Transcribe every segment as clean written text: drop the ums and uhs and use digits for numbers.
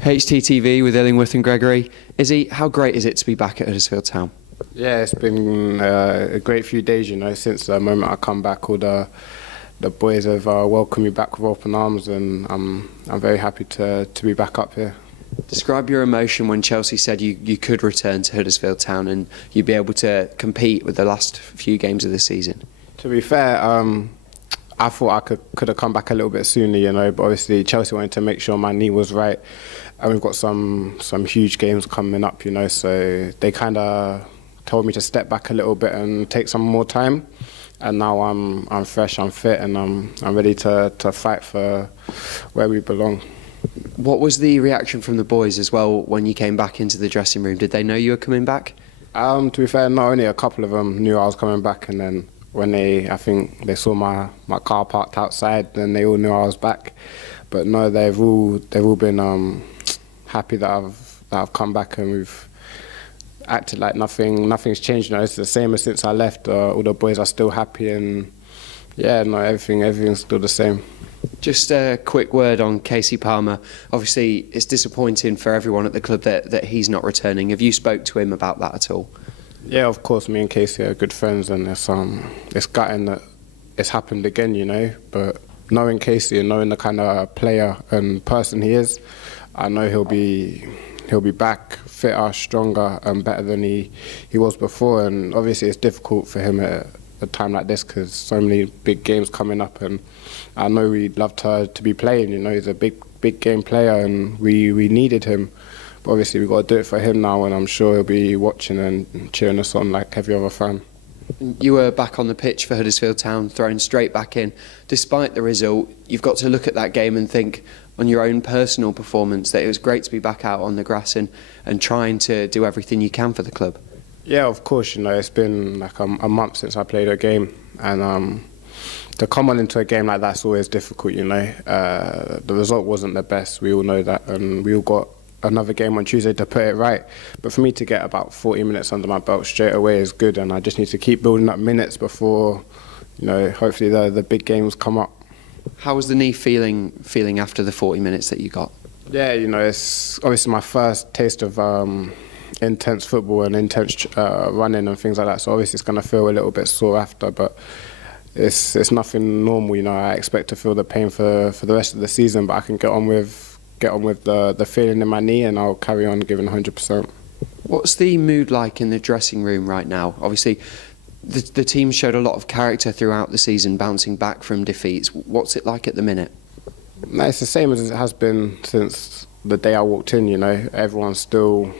HTTV with Illingworth and Gregory. Izzy, how great is it to be back at Huddersfield Town? Yeah, it's been a great few days, since the moment I come back. All the boys have welcomed me back with open arms, and I'm very happy to be back up here. Describe your emotion when Chelsea said you could return to Huddersfield Town and you'd be able to compete with the last few games of the season. To be fair, I thought I could have come back a little bit sooner, but obviously Chelsea wanted to make sure my knee was right, and we've got some huge games coming up, so they kind of told me to step back a little bit and take some more time. And now I'm fresh, I'm fit, and I'm ready to fight for where we belong. What was the reaction from the boys as well when you came back into the dressing room? Did they know you were coming back? To be fair, not only a couple of them knew I was coming back, and then when I think they saw my car parked outside, then they all knew I was back. But no, they've all been happy that I've come back, and we've acted like nothing's changed. It's the same as since I left. All the boys are still happy, and yeah, no, everything's still the same. Just a quick word on Casey Palmer. Obviously, it's disappointing for everyone at the club that he's not returning. Have you spoke to him about that at all? Yeah, of course. Me and Casey are good friends, and it's gutting that it's happened again, But knowing Casey and knowing the kind of player and person he is, I know he'll be back fitter, stronger, and better than he was before. And obviously, it's difficult for him at a time like this because so many big games coming up, and I know we'd love to be playing. He's a big game player, and we needed him. But obviously, we've got to do it for him now, and I'm sure he'll be watching and cheering us on like every other fan. You were back on the pitch for Huddersfield Town, thrown straight back in. Despite the result, you've got to look at that game and think on your own personal performance that it was great to be back out on the grass and trying to do everything you can for the club. Yeah, of course. It's been like a month since I played a game, and to come on into a game like that's always difficult. The result wasn't the best. We all know that, and we all got another game on Tuesday to put it right. But for me to get about 40 minutes under my belt straight away is good, and I just need to keep building up minutes before, hopefully the big games come up. How was the knee feeling after the 40 minutes that you got? Yeah, it's obviously my first taste of intense football and intense running and things like that. So obviously it's going to feel a little bit sore after, but it's nothing normal. I expect to feel the pain for the rest of the season, but I can get on with the feeling in my knee, and I'll carry on giving 100%. What's the mood like in the dressing room right now? Obviously, the team showed a lot of character throughout the season, bouncing back from defeats. What's it like at the minute? No, it's the same as it has been since the day I walked in. Everyone's still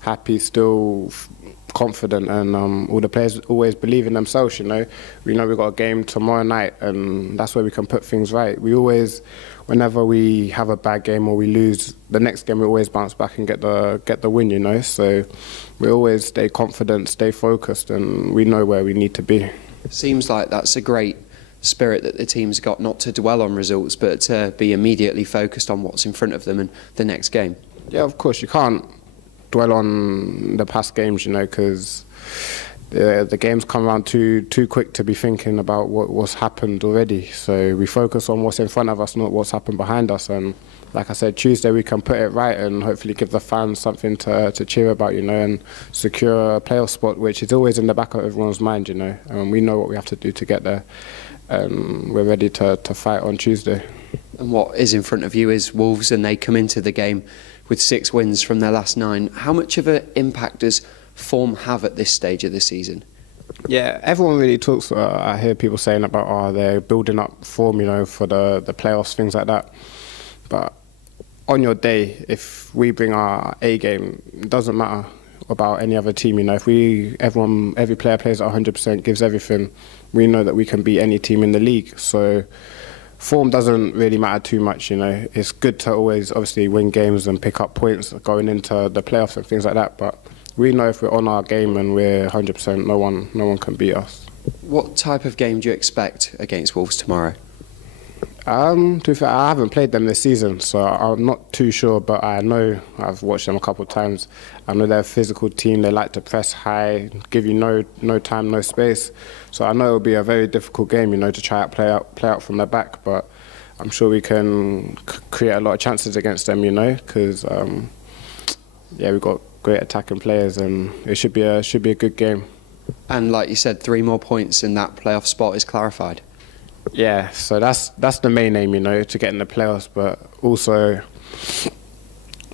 happy, still confident, and all the players always believe in themselves. We know we've got a game tomorrow night, and that's where we can put things right. We always, whenever we have a bad game or we lose, the next game we always bounce back and get the win. So we always stay confident, stay focused, and we know where we need to be. Seems like that's a great spirit that the team's got, not to dwell on results, but to be immediately focused on what's in front of them and the next game. Yeah, of course, you can't dwell on the past games, because the games come around too quick to be thinking about what's happened already. So we focus on what's in front of us, not what's happened behind us. And like I said, Tuesday we can put it right and hopefully give the fans something to cheer about, and secure a playoff spot, which is always in the back of everyone's mind, And we know what we have to do to get there, and we're ready to fight on Tuesday. And what is in front of you is Wolves, and they come into the game with 6 wins from their last 9. How much of an impact does form have at this stage of the season? Yeah, everyone really talks. I hear people saying about they're building up form, for the playoffs, things like that. But on your day, if we bring our A game, it doesn't matter about any other team. If every player plays at 100%, gives everything, we know that we can beat any team in the league. So form doesn't really matter too much. It's good to always obviously win games and pick up points going into the playoffs and things like that. But we know if we're on our game and we're 100%, no one can beat us. What type of game do you expect against Wolves tomorrow? To be fair, I haven't played them this season, so I'm not too sure, but I know I've watched them a couple of times. I know they're a physical team. They like to press high, give you no time, no space. So I know it'll be a very difficult game, to try out play out from their back. But I'm sure we can create a lot of chances against them, you know, because yeah, we've got great attacking players, and it should be a good game. And like you said, 3 more points in that playoff spot is clarified. Yeah, so that's the main aim, you know, to get in the playoffs, but also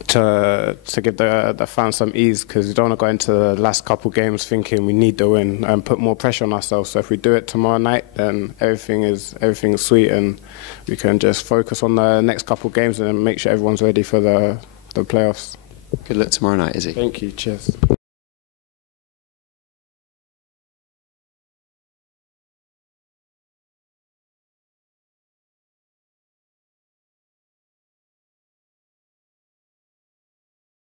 to give the fans some ease, because we don't want to go into the last couple games thinking we need the win and put more pressure on ourselves. So if we do it tomorrow night, then everything is sweet, and we can just focus on the next couple games and make sure everyone's ready for the playoffs. Good luck tomorrow night, Izzy. Thank you. Cheers.